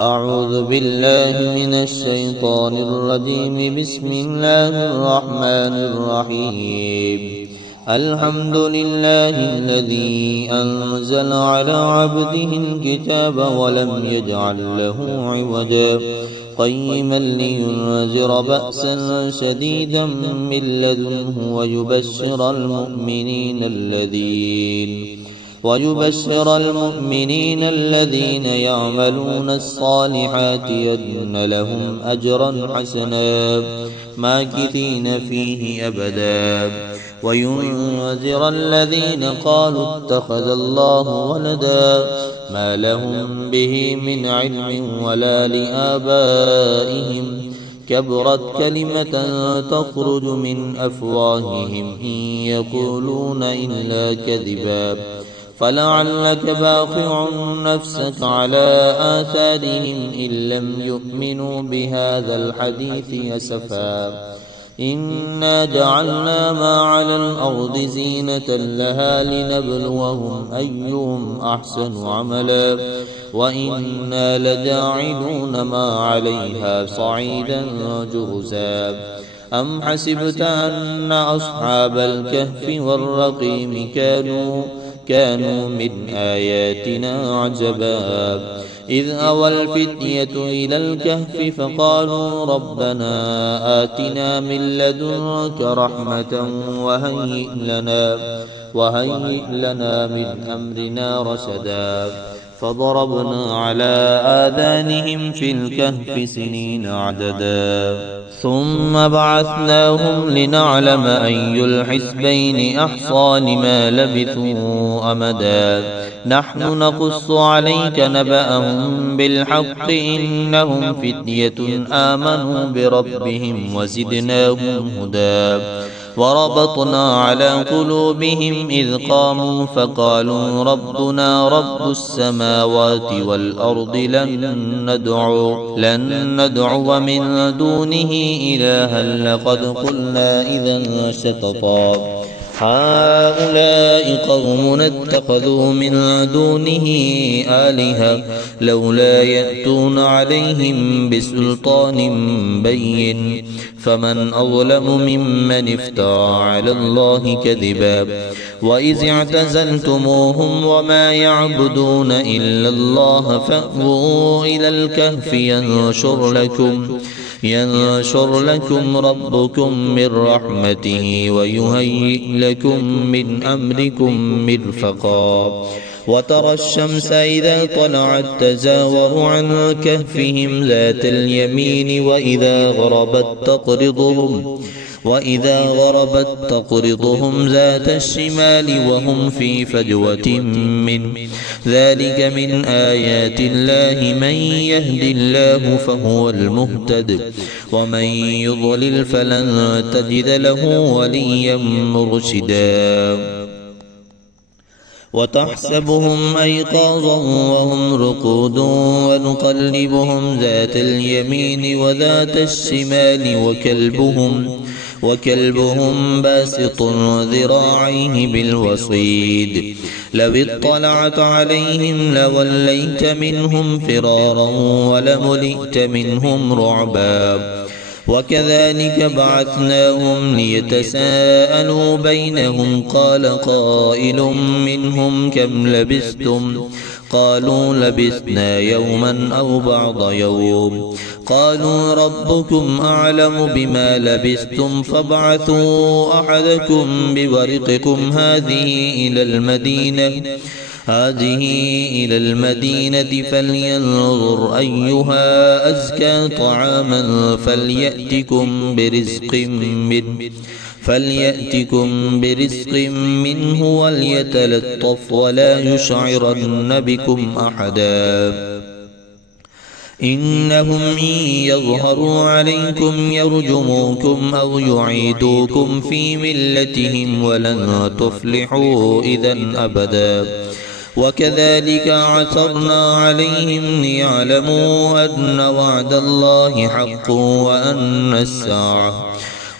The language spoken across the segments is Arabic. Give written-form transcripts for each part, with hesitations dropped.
أعوذ بالله من الشيطان الرجيم. بسم الله الرحمن الرحيم. الحمد لله الذي أنزل على عبده الكتاب ولم يجعل له عوجا قيما لينذر بأسا شديدا من لدنه ويبشر المؤمنين الذين يعملون الصالحات أن لهم أجرا حسنا ماكثين فيه أبدا وينذر الذين قالوا اتخذ الله ولدا ما لهم به من علم ولا لآبائهم كبرت كلمة تخرج من أفواههم إن يقولون إلا كذبا فلعلك باخع نفسك على آثارهم إن لم يؤمنوا بهذا الحديث أسفا إنا جعلنا ما على الأرض زينة لها لنبلوهم أيهم أحسن عملا وإنا لجاعلون ما عليها صعيدا جرزا أم حسبت أن أصحاب الكهف والرقيم كانوا من آياتنا عجبا إذ أوى الفتية إلى الكهف فقالوا ربنا آتنا من لدنك رحمة وهيئ لنا من أمرنا رشدا فضربنا على آذانهم في الكهف سنين عددا ثم بعثناهم لنعلم أي الحزبين أحصى لما لبثوا أمدا نحن نقص عليك نبأهم بالحق إنهم فتية آمنوا بربهم وزدناهم هدى وربطنا على قلوبهم إذ قاموا فقالوا ربنا رب السماوات والأرض لن ندعو من دونه إلها لقد قلنا إذا شططا هؤلاء قوم اتخذوا من دونه آلهة لولا يأتون عليهم بسلطان بين فمن أظلم ممن افترى على الله كذبا وإذ اعتزلتموهم وما يعبدون إلا الله فأووا إلى الكهف ينشر لكم ربكم من رحمته ويهيئ لكم من أمركم مرفقا وترى الشمس إذا طلعت تزاور عن كهفهم ذات اليمين وإذا غربت تقرضهم ذات الشمال وهم في فجوة منه ذلك من آيات الله من يهد الله فهو المهتد ومن يضلل فلن تجد له وليا مرشدا وتحسبهم أيقاظا وهم رقود ونقلبهم ذات اليمين وذات الشمال وكلبهم باسط ذراعيه بالوصيد لو اطلعت عليهم لوليت منهم فرارا ولملئت منهم رعبا وكذلك بعثناهم ليتساءلوا بينهم قال قائل منهم كم لبثتم قالوا لبثنا يوما أو بعض يوم قالوا ربكم أعلم بما لبثتم فابعثوا أحدكم بورقكم هذه إلى المدينة فلينظر أيها أزكى طعاما فليأتكم برزق منه وليتلطف ولا يشعرن بكم أحدا إنهم إن يظهروا عليكم يرجموكم أو يعيدوكم في ملتهم ولن تفلحوا إذا أبدا وكذلك عثرنا عليهم ليعلموا أن وعد الله حق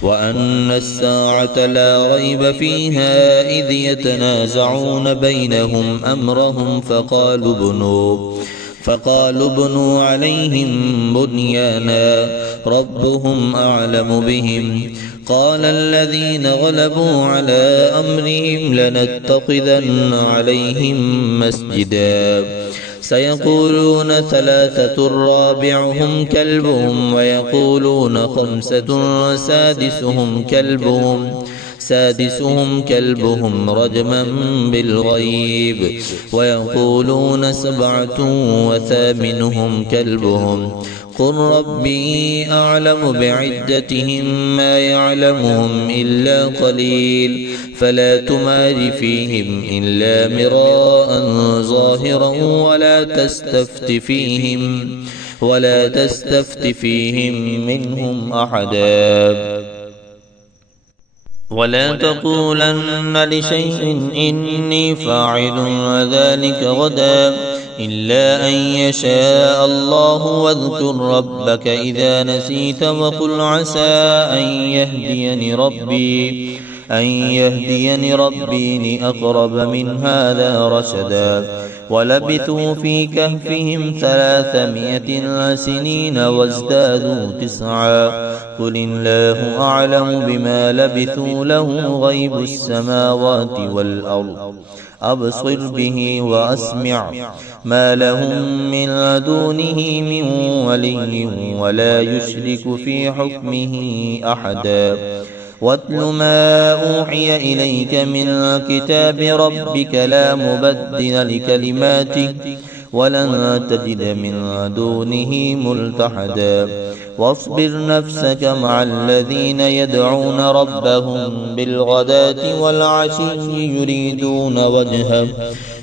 وأن الساعة لا ريب فيها إذ يتنازعون بينهم أمرهم فقالوا ابنوا عليهم بنيانا ربهم أعلم بهم قال الذين غلبوا على أمرهم لنتخذن عليهم مسجدا سيقولون ثلاثة رابعهم كلبهم ويقولون خمسة سادسهم كلبهم رجما بالغيب ويقولون سبعة وثامنهم كلبهم قل ربي أعلم بعدتهم ما يعلمهم إلا قليل فلا تمار فيهم إلا مراء ظاهرا ولا تستفت فيهم منهم أحدا ولا تقولن لشيء إني فاعل ذلك غدا إلا أن يشاء الله واذكر ربك إذا نسيت وقل عسى أن يهديني ربي لأقرب من هذا رشدا ولبثوا في كهفهم 300 سنين وازدادوا 9 قل الله أعلم بما لبثوا له غيب السماوات والأرض أبصر به وأسمع ما لهم من دونه من ولي ولا يشرك في حكمه أحدا واتل ما أوحي إليك من كتاب ربك لا مبدل لكلماته ولن تجد من دونه ملتحدا واصبر نفسك مع الذين يدعون ربهم بالغداة والعشي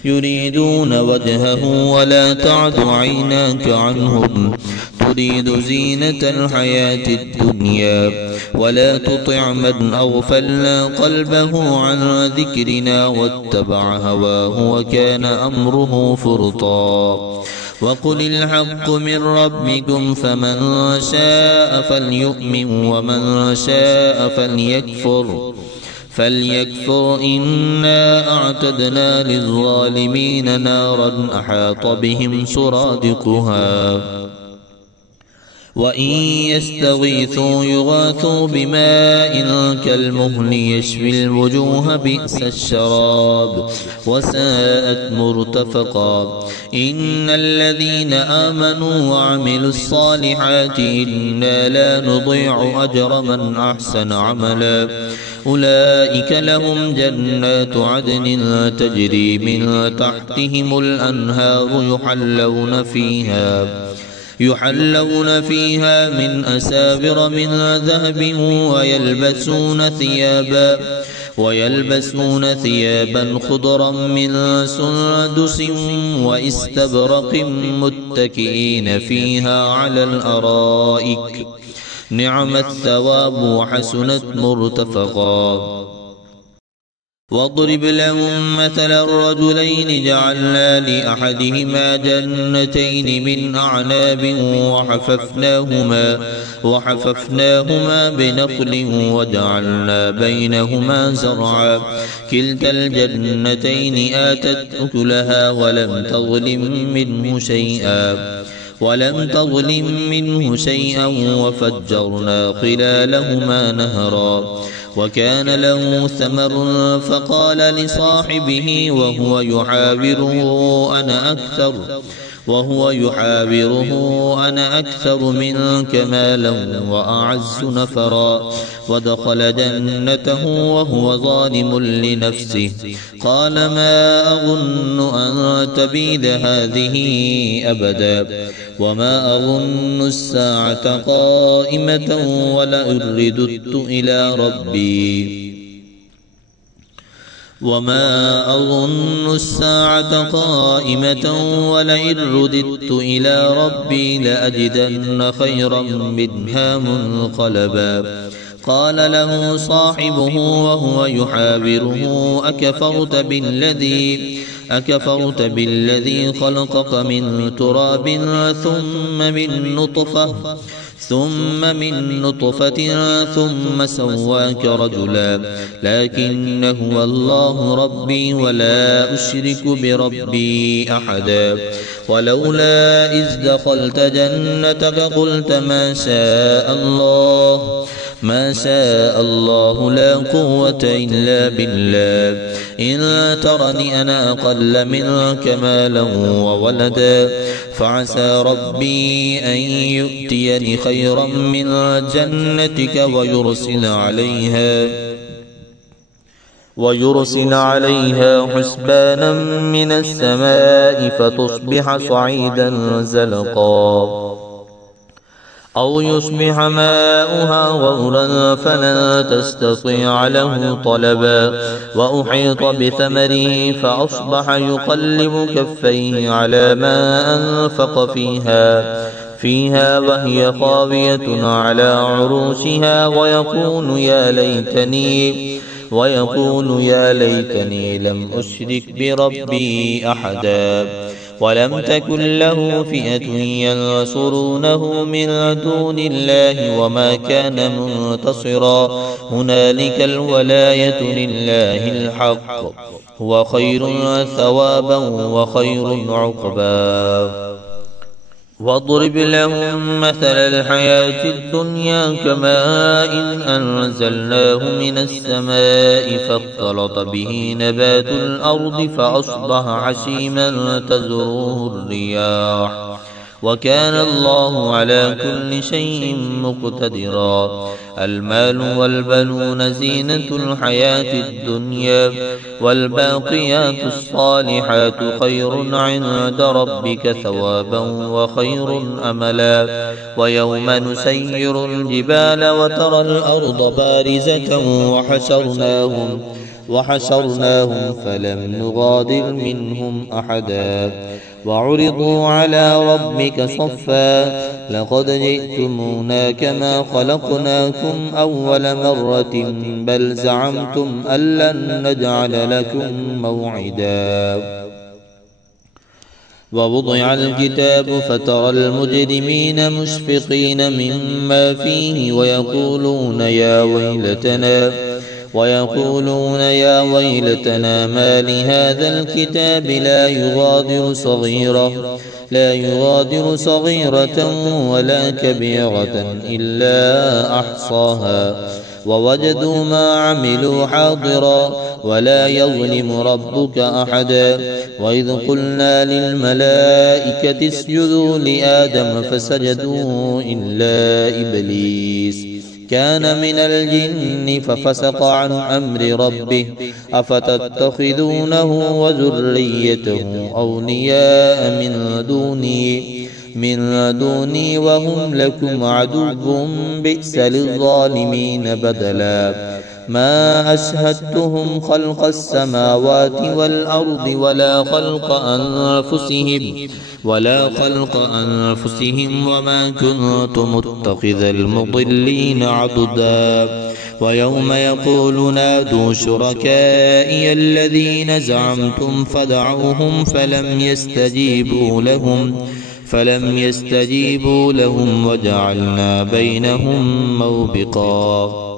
يريدون وجهه ولا تعد عيناك عنهم تريد زينة الحياة الدنيا ولا تطع من أغفلنا قلبه عن ذكرنا واتبع هواه وكان أمره فرطا وقل الحق من ربكم فمن شاء فليؤمن ومن شاء فليكفر إنا أعتدنا للظالمين نارا أحاط بهم سرادقها وإن يستغيثوا يغاثوا بماء كالمهل يشفي الوجوه بئس الشراب وساءت مرتفقا إن الذين آمنوا وعملوا الصالحات إنا لا نضيع أجر من أحسن عملا أولئك لهم جنات عدن تجري من تحتهم الأنهار يحلون فيها من أساور من ذهب ويلبسون ثيابا خضرا من سندس واستبرق متكئين فيها على الأرائك نعم الثواب وحسنت مرتفقا واضرب لهم مثل الرجلين جعلنا لأحدهما جنتين من أعناب وحففناهما بنخل وجعلنا بينهما زرعا كلتا الجنتين آتت أكلها ولم تظلم منه شيئا وفجرنا خلالهما نهرا وكان له ثمر فقال لصاحبه وهو يحاوره أنا أكثر منك مالا وأعز نفرا ودخل جنته وهو ظالم لنفسه قال ما أظن أن تبيد هذه أبدا وما أظن الساعة قائمة ولئن رددت إلى ربي لأجدن خيرا منها منقلبا قال له صاحبه وهو يحاوره أكفرت بالذي خلقك من تراب ثم من نطفة ثم سواك رجلا لكن هو الله ربي ولا أشرك بربي أحدا ولولا إذ دخلت جنتك قلت ما شاء الله لا قوة إلا بالله إن ترني أنا أقل منك مالا وولدا فعسى ربي أن يؤتيني خيرا من جنتك ويرسل عليها حسبانا من السماء فتصبح صعيدا زلقا أو يصبح ماؤها غورا فلن تستطيع له طلبا وأحيط بثمره فأصبح يقلب كفيه على ما أنفق فيها وهي خاوية على عروشها ويقول يا ليتني لم أشرك بربي أحدا ولم تكن له فئة ينصرونه من دون الله وما كان منتصرا هنالك الولاية لله الحق هو خير ثوابا وخير عقبا واضرب لهم مثل الحياة الدنيا كماء أنزلناه من السماء فاختلط به نبات الأرض فأصبح حشيما تذروه الرياح وكان الله على كل شيء مقتدرا المال والبنون زينة الحياة الدنيا والباقيات الصالحات خير عند ربك ثوابا وخير أملا ويوم نسير الجبال وترى الأرض بارزة وحشرناهم فلم نغادر منهم أحدا وعرضوا على ربك صفا لقد جئتمونا كما خلقناكم أول مرة بل زعمتم أن لن نجعل لكم موعدا ووضع الكتاب فترى المجرمين مشفقين مما فيه ويقولون يا ويلتنا ما لهذا الكتاب لا يغادر صغيرة ولا كبيرة إلا أحصاها ووجدوا ما عملوا حاضرا ولا يظلم ربك أحدا وإذ قلنا للملائكة اسجدوا لآدم فسجدوا إلا إبليس كان من الجن ففسق عن أمر ربه أفتتخذونه وذريته أولياء من دوني وهم لكم عدو بئس للظالمين بدلا ما أشهدتهم خلق السماوات والأرض ولا خلق أنفسهم وما كنت متخذ المضلين عضدا ويوم يقول نادوا شركائي الذين زعمتم فدعوهم فلم يستجيبوا لهم وجعلنا بينهم موبقا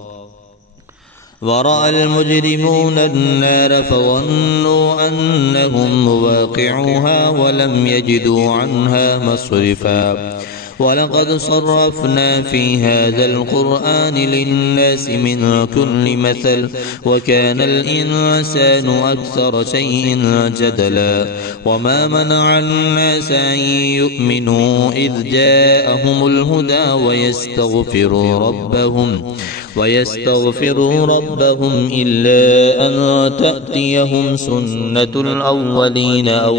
ورأى المجرمون النار فظنوا أنهم مواقعوها ولم يجدوا عنها مصرفا ولقد صرفنا في هذا القرآن للناس من كل مثل وكان الإنسان أكثر شيء جدلا وما منع الناس أن يؤمنوا إذ جاءهم الهدى ويستغفروا ربهم إلا أن تأتيهم سنة الأولين أو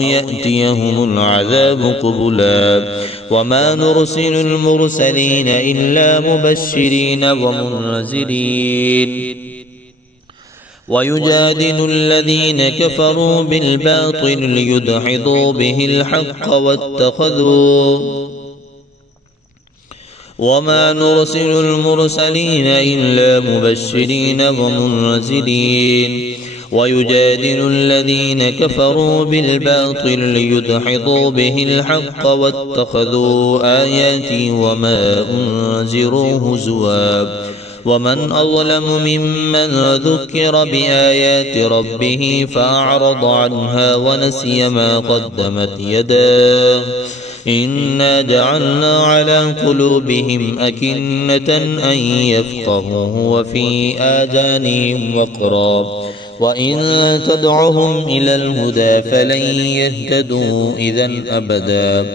يأتيهم العذاب قبلا وما نرسل المرسلين إلا مبشرين ومنذرين ويجادل الذين كفروا بالباطل وما نرسل المرسلين إلا مبشرين ومنذرين ويجادل الذين كفروا بالباطل ليدحضوا به الحق واتخذوا آياتي وما أنذروا هزوا ومن أظلم ممن ذكر بآيات ربه فأعرض عنها ونسي ما قدمت يداه إنا جعلنا على قلوبهم أكنة أن يفقهوه وفي آذانهم وقرا وإن تدعهم إلى الهدى فلن يهتدوا إذا أبدا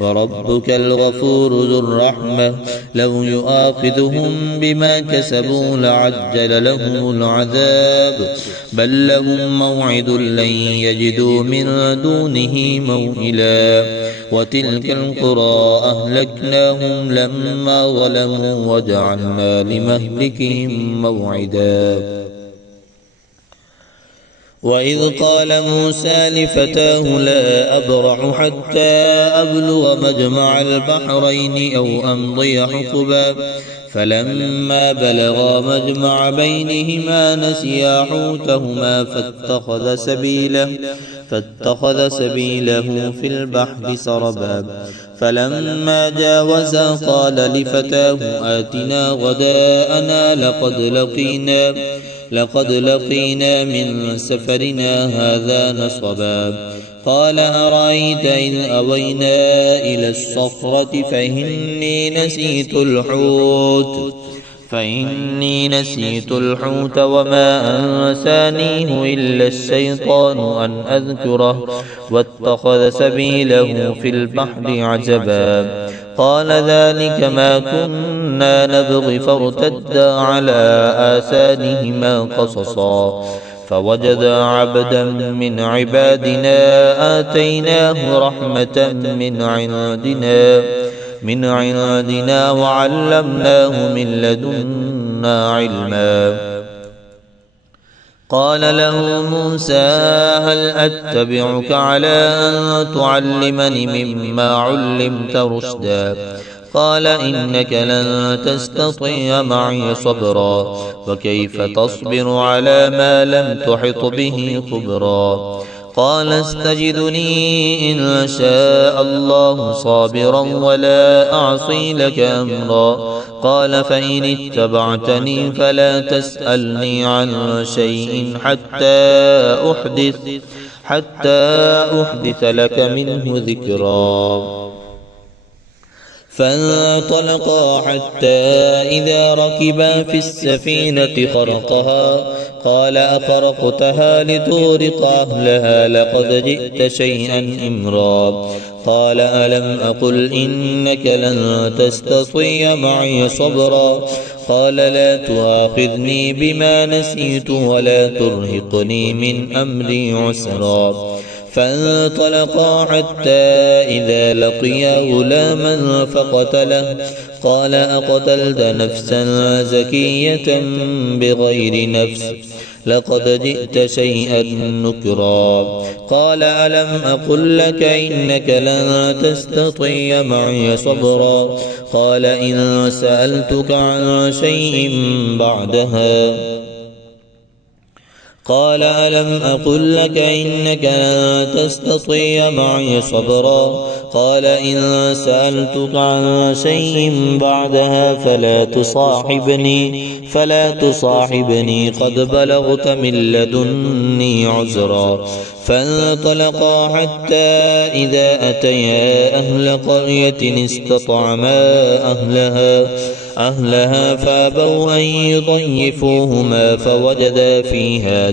وربك الغفور ذو الرحمة لو يؤاخذهم بما كسبوا لعجل لهم العذاب بل لهم موعد لن يجدوا من دونه موئلا وتلك القرى أهلكناهم لما ظلموا وجعلنا لمهلكهم موعدا وإذ قال موسى لفتاه لا أبرح حتى أبلغ مجمع البحرين أو أمضي حقبا فلما بلغا مجمع بينهما نسيا حوتهما فاتخذ سبيله في البحر سربا فلما جاوزا قال لفتاه آتنا غداءنا لقد لقينا من سفرنا هذا نصبا قال أرأيت إذ أوينا إلى الصخرة فإني نسيت الحوت وما أنسانيه إلا الشيطان أن أذكره واتخذ سبيله في البحر عجبا قال ذلك ما كنا نبغي فارتدا على آثارهما قصصا فوجدا عبدا من عبادنا آتيناه رحمة من عندنا وعلمناه من لدنا علما قال له موسى هل أتبعك على أن تعلمني مما علمت رشدا قال إنك لن تستطيع معي صبرا وكيف تصبر على ما لم تحط به خبرا قال استجدني إن شاء الله صابرا ولا أعصي لك أمرا قال فإن اتبعتني فلا تسألني عن شيء حتى أحدث لك منه ذكرا فانطلقا حتى إذا ركبا في السفينة خرقها قال أخرقتها لتغرق أهلها لقد جئت شيئا إمرا قال ألم أقل إنك لن تستطيع معي صبرا قال لا تؤاخذني بما نسيت ولا ترهقني من أمري عسرا فانطلقا حتى إذا لقيا غلاما فقتله قال أقتلت نفسا زكية بغير نفس لقد جئت شيئا نكرا قال ألم أقل لك إنك لن تستطيع معي صبرا قال إن سألتك عن شيء بعدها قال ألم أقل لك إنك لن تستطيع معي صبرا قال إن سألتك عن شيء بعدها فلا تصاحبني قد بلغت من لدني عذرا فانطلقا حتى إذا أتيا أهل قرية استطعما أهلها فابوا أن يضيفوهما فوجدا فيها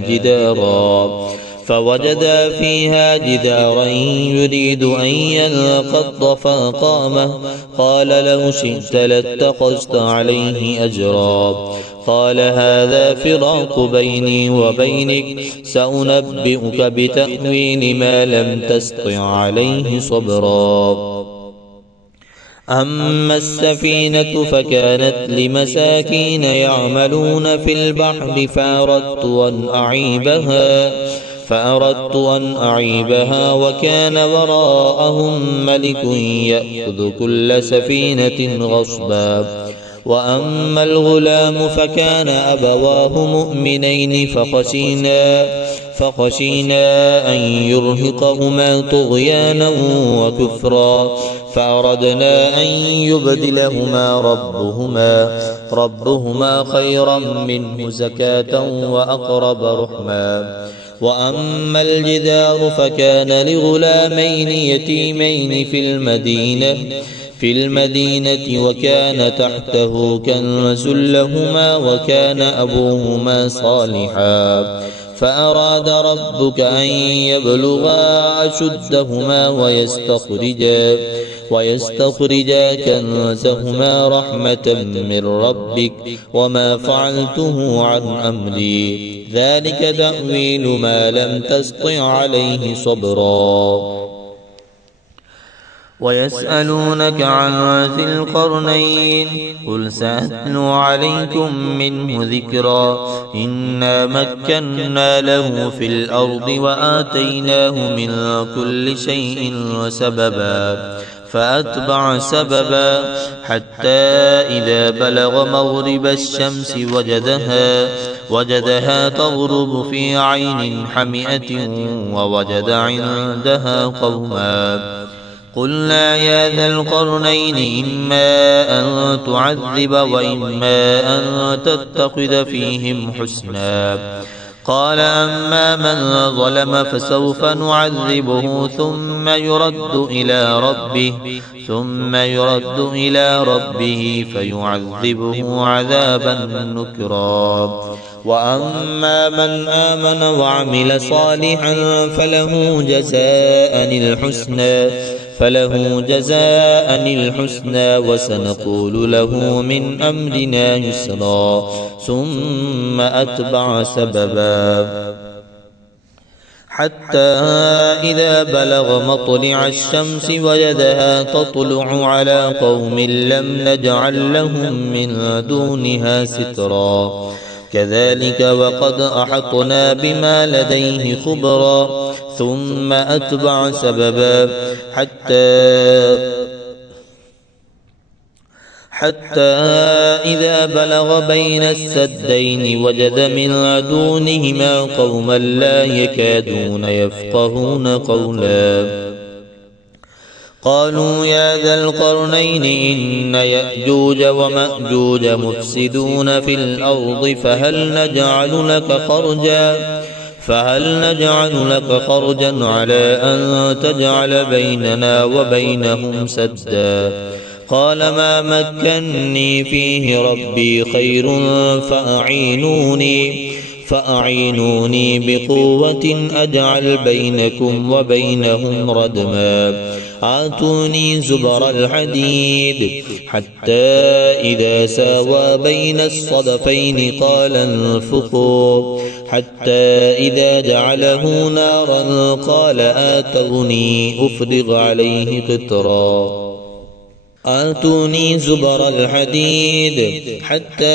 جدارا يريد أن ينقض فقامه قال لو شئت لاتخذت عليه أجرا قال هذا فراق بيني وبينك سأنبئك بتأويل ما لم تستطع عليه صبرا أما السفينة فكانت لمساكين يعملون في البحر فأردت أن أعيبها وكان وراءهم ملك يأخذ كل سفينة غصبا. وأما الغلام فكان أبواه مؤمنين فخشينا أن يرهقهما طغيانا وكفرا فأردنا أن يبدلهما ربهما خيرا منه زكاة وأقرب رحما. وأما الجدار فكان لغلامين يتيمين في المدينة وكان تحته كنز لهما وكان أبوهما صالحا فأراد ربك أن يبلغا أشدهما ويستخرجا كنزهما رحمة من ربك وما فعلته عن أمري ذلك تأويل ما لم تسطع عليه صبرا. ويسألونك عن ذي القرنين قل سأتلو عليكم منه ذكرا إنا مكنا له في الأرض وآتيناه من كل شيء سببا فأتبع سببا حتى إذا بلغ مغرب الشمس وجدها تغرب في عين حمئة ووجد عندها قوما قلنا يا ذا القرنين إما أن تعذب وإما أن تتخذ فيهم حسنا قال أما من ظلم فسوف نعذبه ثم يرد إلى ربه فيعذبه عذابا نكرا. وأما من آمن وعمل صالحا فله جزاء الحسنى وسنقول له من أمرنا يسرا ثم أتبع سببا حتى إذا بلغ مطلع الشمس وجدها تطلع على قوم لم نجعل لهم من دونها سترا كذلك وقد أحطنا بما لديه خبرا ثم أتبع سببا حتى إذا بلغ بين السدين وجد من دونهما قوما لا يكادون يفقهون قولا قالوا يا ذا القرنين إن يأجوج ومأجوج مفسدون في الأرض فهل نجعل لك خرجا على أن تجعل بيننا وبينهم سدا قال ما مكني فيه ربي خير فأعينوني بقوة أجعل بينكم وبينهم ردما آتوني زبر الحديد حتى إذا ساوى بين الصدفين قال انفخوا حتى إذا جعله نارا قال آتوني زبر الحديد حتى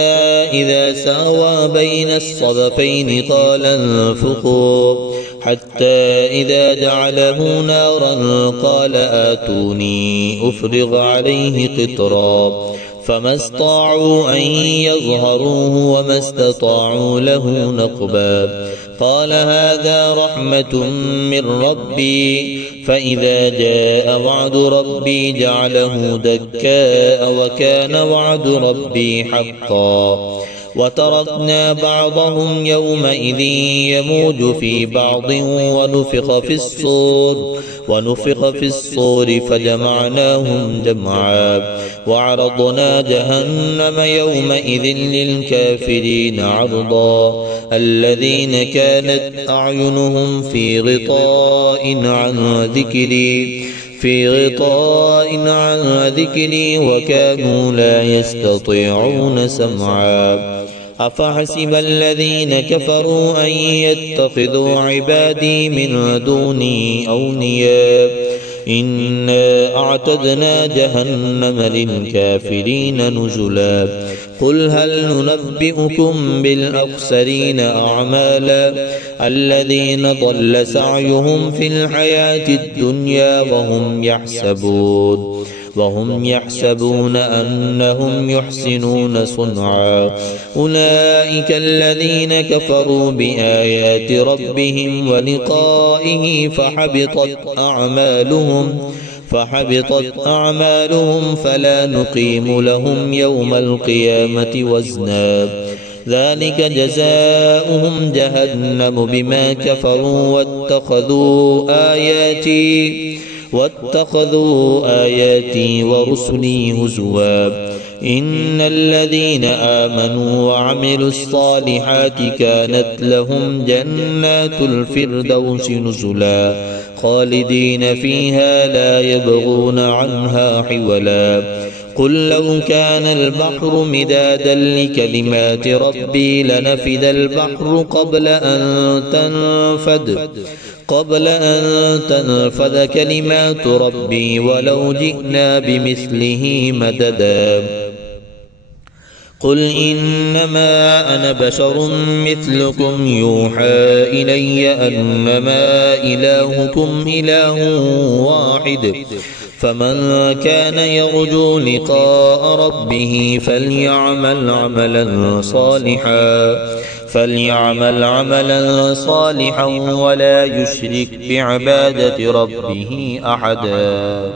إذا ساوى بين الصدفين قال انفخوا حتى إذا جعله نارا قال آتوني أفرغ عليه قطرا فما استطاعوا أن يظهروه وما استطاعوا له نقبا قال هذا رحمة من ربي فإذا جاء وعد ربي جعله دكاء وكان وعد ربي حقا وتركنا بعضهم يومئذ يموج في بعض ونفخ في الصور فجمعناهم جمعا وعرضنا جهنم يومئذ للكافرين عرضا الذين كانت أعينهم في غطاء عن ذكري وكانوا لا يستطيعون سمعا أفحسب الذين كفروا أن يتخذوا عبادي من دوني أولياء إنا أعتدنا جهنم للكافرين نزلا قل هل ننبئكم بالأخسرين أعمالا الذين ضل سعيهم في الحياة الدنيا وهم يحسبون أنهم يحسنون صنعا أولئك الذين كفروا بآيات ربهم ولقائه فحبطت أعمالهم فلا نقيم لهم يوم القيامة وزنا ذلك جزاؤهم جهنم بما كفروا واتخذوا آياتي ورسلي هزوا إن الذين آمنوا وعملوا الصالحات كانت لهم جنات الفردوس نزلا خالدين فيها لا يبغون عنها حولا قل لو كان البحر مدادا لكلمات ربي لنفد البحر قبل أن تنفذ كلمات ربي ولو جئنا بمثله مددا قل إنما أنا بشر مثلكم يوحى إلي أنما إلهكم إله واحد فمن كان يرجو لقاء ربه فليعمل عملا صالحا ولا يشرك بعبادة ربه أحدا.